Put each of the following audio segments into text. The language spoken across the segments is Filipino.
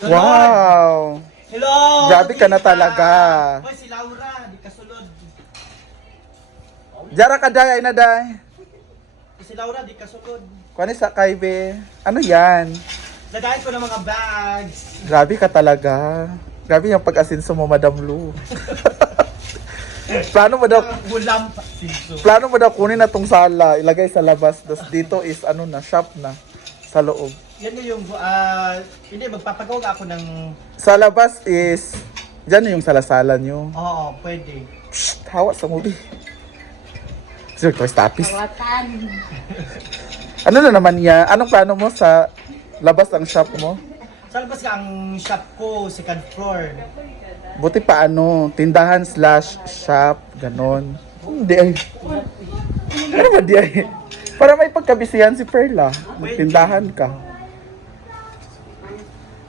Wow! Hello! Grabe ka na talaga. Hoy, si Laura, di kasulod. Jara ka day, ay na day. Si Laura, di kasulod. Kuha sa kaibe. Ano yan? Lagayin ko ng mga bags. Grabe ka talaga. Grabe yung pag-asinso mo, Madam Lu. Plano mo daw, Bulam pa. Sinso. plano mo daw kunin na tong sala, ilagay sa labas. Tapos dito is ano na, shop na. Sa loob. Yan na yung, hindi, magpapagawa ako ng, Sa labas is, dyan na yung salasala nyo. oo, pwede. Psst, hawa sa movie. Sir, toy tapis. Kawatan. Ano na naman yan? Anong plano mo sa labas ng shop mo? Sa labas ka ang shop ko, second floor. Buti pa ano, tindahan slash shop, ganon. Hindi ay. Ano ba di ay? Para may pagkabisihan si Perla. Tindahan ka.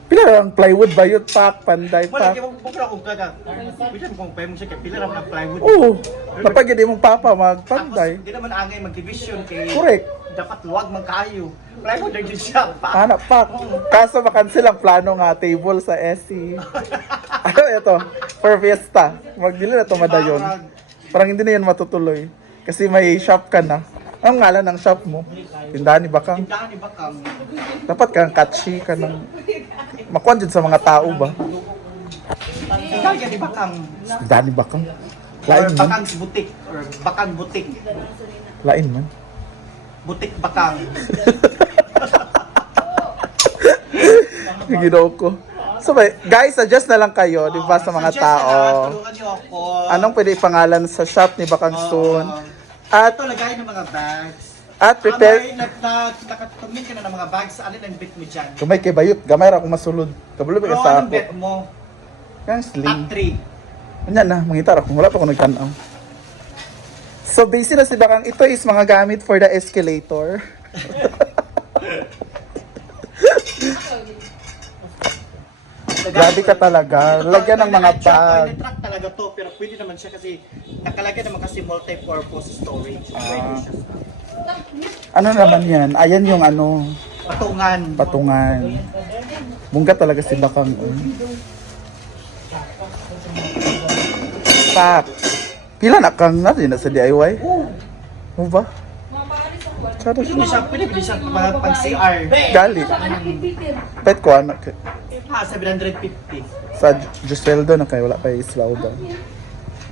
Pila lang plywood, bayot pack, panday Wala, pack. kaya mong kung kaga. Pwede mo kung pwede mo siya, kaya pila lang ng plywood. Oo. Kapag hindi mong papa Tapos, magpanday. hindi naman angay mag-division kay Correct. dapat luwag man kayo. Plywood lang din siya. Anak pack. Kaso makancel ang plano nga table sa SC. Ano ito? For fiesta. Magdili na to madayon. Parang hindi na yan matutuloy. Kasi may shop ka na. Ang ngalan ng shop mo? Tindahan ni Bakang. Tindahan ni Bakang. Dapat kang catchy ka ng... Makuha dyan sa mga tao ba? Tindahan ni Bakang. Tindahan ni Bakang. Or Lain man. Bakang's Butik. Or Bakang Butik. Lain man. Butik Bakang. Ginoo ko. So guys, suggest na lang kayo, di ba, sa mga Suggest na lang, tao. tulungan niyo ako. Anong pwede ipangalan sa shop ni Bakang soon? At Ito, lagay ng mga bags. prepare... Nakatungin ka na ng mga bags. Alin ang bet mo dyan? Gamay kay Bayot, gamay ra akong masulod. Kabalo ba Pero ka sa anong ako? bet mo? Yang Top sling. 3. Anya na, mangitar ako. Wala pa ako nagtanaw. So, basic na si Bakang, ito is mga gamit for the escalator. Grabe ka talaga. Lagyan ng mga bag. Toilet truck talaga to, pero pwede naman siya kasi nakalagay naman kasi multi-purpose storage. Pwede siya sa Ano naman yan? Ayan yung ano, patungan. patungan. Bungga talaga si Bakang. Pak. Pila na kang natin na sa DIY? Ano ba? Kada Pwede siya pang CR. gali. Pet ko anak. Ah, 750. Sa Giseldo na kayo, wala kayo islawda. Hindi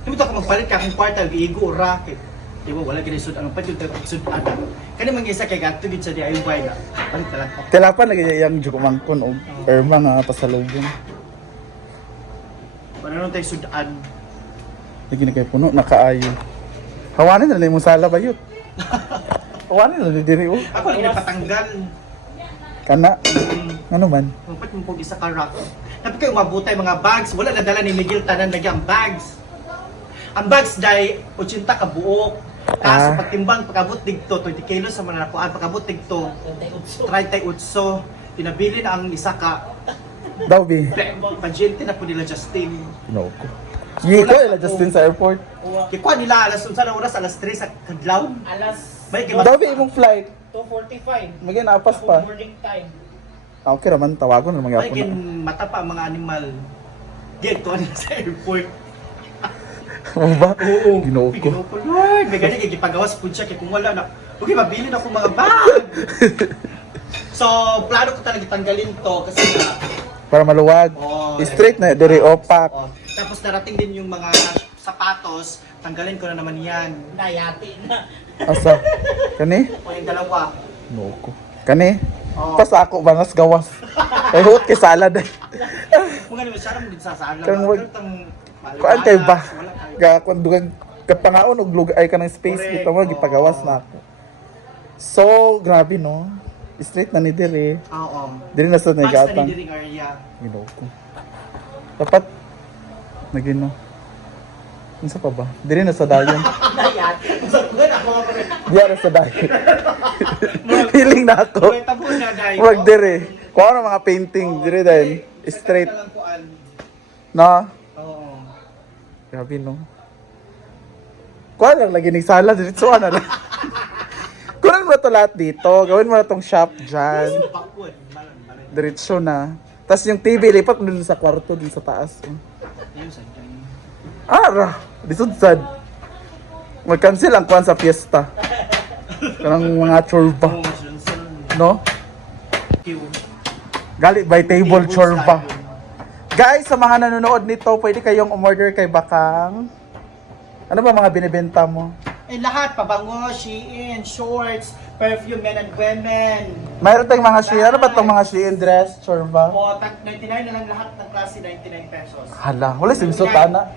mo ito ka magpalit ka kung kwartal, iigo o racket. Di ba, wala kinisod. Ang pati yung tagsud ada. Kani mag-isa kay gato din sa DIY na. Palit na lang ko. Tilapan lagi yung jugumangkon o erma nga pasalubong. Wala nung tayo sudan. Lagi na kayo puno, nakaayo. Hawanin na lang yung sala bayot. Hawanin na lang diri o. Ako lang pinapatanggal. Kana. Ano man? Dapat mo po isa ka rock. Dapat kayo mabutay mga bags. Wala na dala ni Miguel Tanan lagi ang bags. Ang bags dahil 80 ka buok. Kaso pagtimbang pagabot digto 20 kilos sa mga nakuan pagabot digto 38. Pinabili na ang isa ka. Daw bi. Pasyente na po nila Justin. No ko. Yiko ila Justin sa airport. Kikuha nila alas 11 na oras, alas 3 sa kadlaw. May Daw bi imong flight. 2:45. Magin apas pa. Boarding time. Ah, okay raman tawagon na May magyapon kin na. mata pa ang mga animal. Get ko nila sa airport. Ano ba? Ginoo ko. Ginoo ko, Lord. May ganyan, gipagawas po siya. Kaya kung wala na, okay, mabili na akong mga bag. So, plano ko talaga tanggalin to kasi na, Para maluwag. Straight na diri opak. tapos narating din yung mga sapatos, tanggalin ko na naman yan. Nayati na. Asa? Kani? O yung dalawa. No ko. Kani? Oh. Pas ako bangas gawas. Ay hut kay salad. Kung ganun, masyadong din sa saan Kang lang. wag- Kuan kay ba? Ga kun dugang kapangaon og lugay ka ng space Correct. dito mo gipagawas na ako. So, grabe no. Straight na ni dire. Oo. Diri na sa Basta nagatang. ni Diring area. Ginoo ko. Dapat nagino. Unsa pa ba? Diri na sa dayon. Nayati. Diya na sa dayon. Feeling na ako. May tabo na, guys. Wag dire. Kuha na mga painting dire din. Straight. Na. Oo. Grabe no. Kuha lang lagi ng sala dito na lang. Kunan mo to lahat dito. Gawin mo na tong shop dyan. Backward. Diretso na. Tapos yung TV, lipat mo dun sa kwarto, dun sa taas. Ayun, sa dyan. Ara, disod sad. Mag-cancel ang kwan sa fiesta. Karang mga chorba, Oo, masunod. no? Cute. Gali by table chorba. style. Guys, sa mga nanonood nito, pwede kayong umorder kay Bakang. Ano ba mga binibenta mo? Eh, lahat, pabango, Shein, shorts, perfume, men and women. Mayroon tayong mga Shein. Ano ba itong mga Shein dress, chorba? O, 99 na lang lahat ng klase, 99 pesos. Hala, wala swimsuit, ana.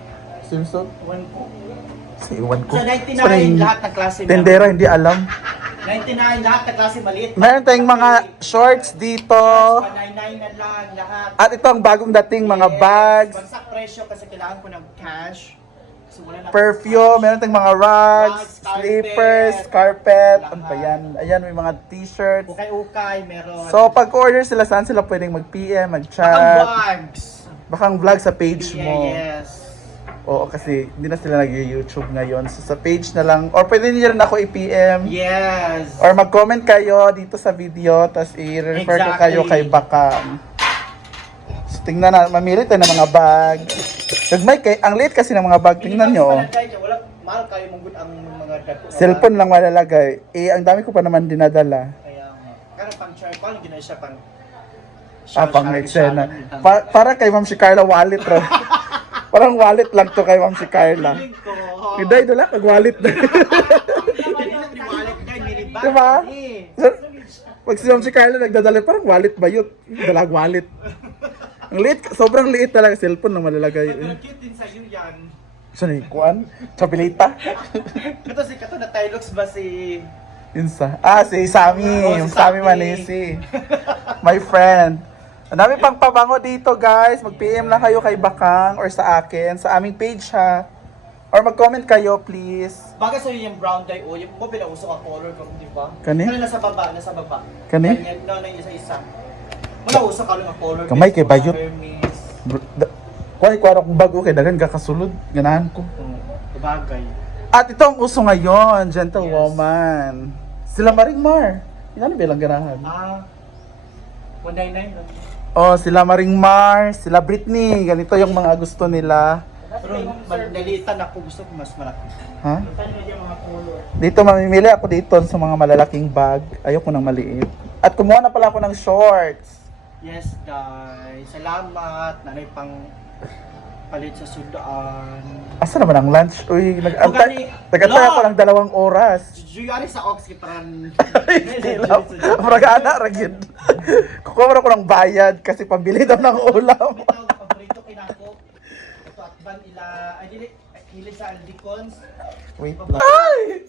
Swimsuit? Ewan ko. Sa iwan ko. Sa 99, lahat ng klase. Tendera, hindi alam. 99, lahat ng klase, maliit. Meron tayong mga shorts dito. 99 na lang, lahat. At ito ang bagong dating mga Yes, bags, bagsak presyo kasi kailangan ko ng cash. Kasi wala na perfume, meron tayong mga rugs, Rugs, slippers, carpet, ano pa yan? Ayan, may mga t-shirts. Ukay-ukay, meron. So, pag-order sila, saan sila pwedeng mag-PM, Ang mag-chat? bags. Bakang vlog sa page mo. Yes. Oo, kasi hindi na sila nag-YouTube ngayon. So, sa page na lang. Or pwede niyo rin ako i-PM. Yes. Or mag-comment kayo dito sa video, tapos i-refer ko kayo kay Bakang. So, tingnan na, mamili tayo ng mga bag. Ang liit kasi ng mga bag, tingnan nyo. Oh. Wala, mahal kayo mong ang mga dako. Cellphone lang malalagay. Eh, ang dami ko pa naman dinadala. Kaya nga. Pero pang charcoal, hindi na siya pang... Pang eksena. Para kay Ma'am si Carla, wallet ro. Parang wallet lang to kay Ma'am si Carla. Feeling ko. Hindi, ito lang, wallet na. Diba? Pag si Ma'am si Carla nagdadala, parang wallet ba yun? Dalag wallet. Ang liit, sobrang liit talaga, cellphone lang malalagay. Pero cute din sa'yo yan. Saan yung kuan? Chapilita? Ito si Kato na Tylux ba si... Insa. Ah, si Sammy. Oh, si Yung Sammy Sammy. Manisi. My friend. Ang dami pang pabango dito, guys. Mag-PM lang kayo kay Bakang or sa akin, sa aming page ha. Or mag-comment kayo, please. Bagay sa'yo yung brown dye o yung mo pinauso ka color ko, di ba? Kani? Ano nasa baba, nasa baba. Kani? Ganyan, no, na isa-isa. Mula uso ka lang ang color. Kamay kay Miss, Bayot. Hermes. Kuha ko kung bago kay dagan kakasulod. Ganahan ko. Bagay. At ito ang uso ngayon, gentlewoman. Sila Maringmar. Ilan bilang ganahan? 199 lang. Oh, sila Maringmar, sila Britney. Ganito yung mga gusto nila. Pero nalitan ako, gusto ko mas malaki. Ha? Saan mo dyan mga color? Dito mamimili ako dito sa mga malalaking bag. Ayoko ng maliit. At kumuha na pala ako ng shorts. Yes, guys. Salamat. Nanay pang palit sa sudaan. Asa naman ang lunch? Uy, Gani- nag-antay Lo! ako ng 2 oras. Juyari sa Ox, kiparan. Maragana, ragid. Kukuha ako ng bayad kasi pambili daw ng ulam. Paborito kinako. Ito atban ila, ay dili, hili sa Aldicons. Wait lang. Ay!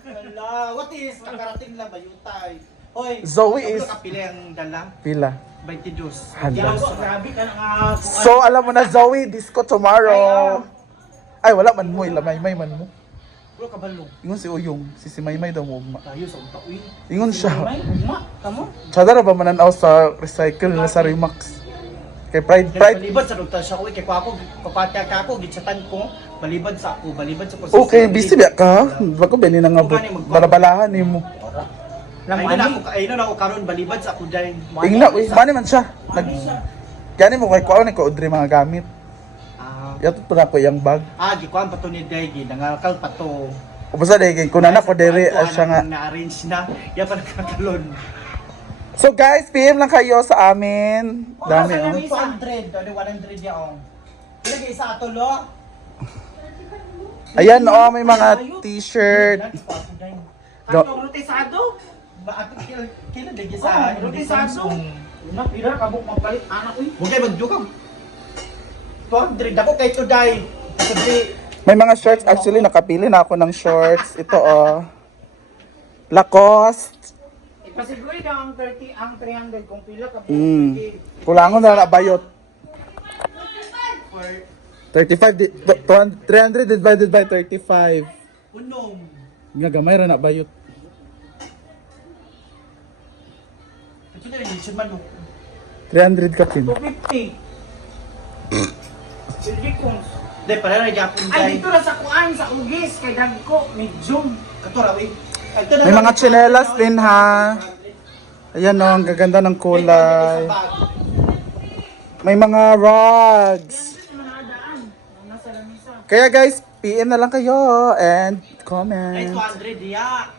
Wala, what is? Nakarating lang bayutay. Hoy, Zoe is- kapili ang dala. Pila. 22. Hala. Yan, So, grabe ka na nga. So, alam mo na, Zoe, disco tomorrow. Ay, wala man mo. May man mo. Bro, kabalo. Ingon si Uyong. Si Maymay daw mo. Tayo sa unta, uy. Ingon siya. May, uma, tamo. Chadara ba mananaw sa recycle na sa Remax? Kay Pride. Balibad sa doktor siya, uy. Kaya ako, papatya ka ako, gitsatan ko. Balibad sa ako, balibad sa Okay, busy ba ka? Bago ba na nga balabalahan ni mo. Ayun na ako karon balibad sa ako dahil. Ingna, uy, mani man siya. Gani mo kay kuha ni ko Audrey mga gamit. Yato to na ko yung bag. Gikuan pa to ni Degi, nangalkal pa to. Upasa dahil kung na ko dere siya nga. Na-arrange na, yan pa nagkakalon. So guys, PM lang kayo sa amin. Dami oh. 200, 100 niya oh. Ilagay sa ato lo. Ayan oh, may mga t-shirt. Ano, rotisado? Ato kila lagi sa rotisado. Una, pira, kabuk magpalit. Anak ko Huwag kayo magdukang. 200 ako kay Today. Kasi May mga shorts actually nakapili na ako ng shorts. Ito oh. Lacoste. Pasiguro daw ang 30, ang 300 kung pila ka. Kulangon na nabayot. for 300 divided by 35. unom. Nga gamay ra na bayot. Ito na rin, man. 300 ka tin. 250. Sige kung. Dahil pala na Japon Ay, guy. dito na sa kuan, sa ugis, kay Dagko, medium. Katorawi. May mga tsinelas din ha. Ayan oh, ang gaganda ng kulay. May mga rugs. Nasa lamisa. Kaya guys, PM na lang kayo and Ay, comment. 200 diya.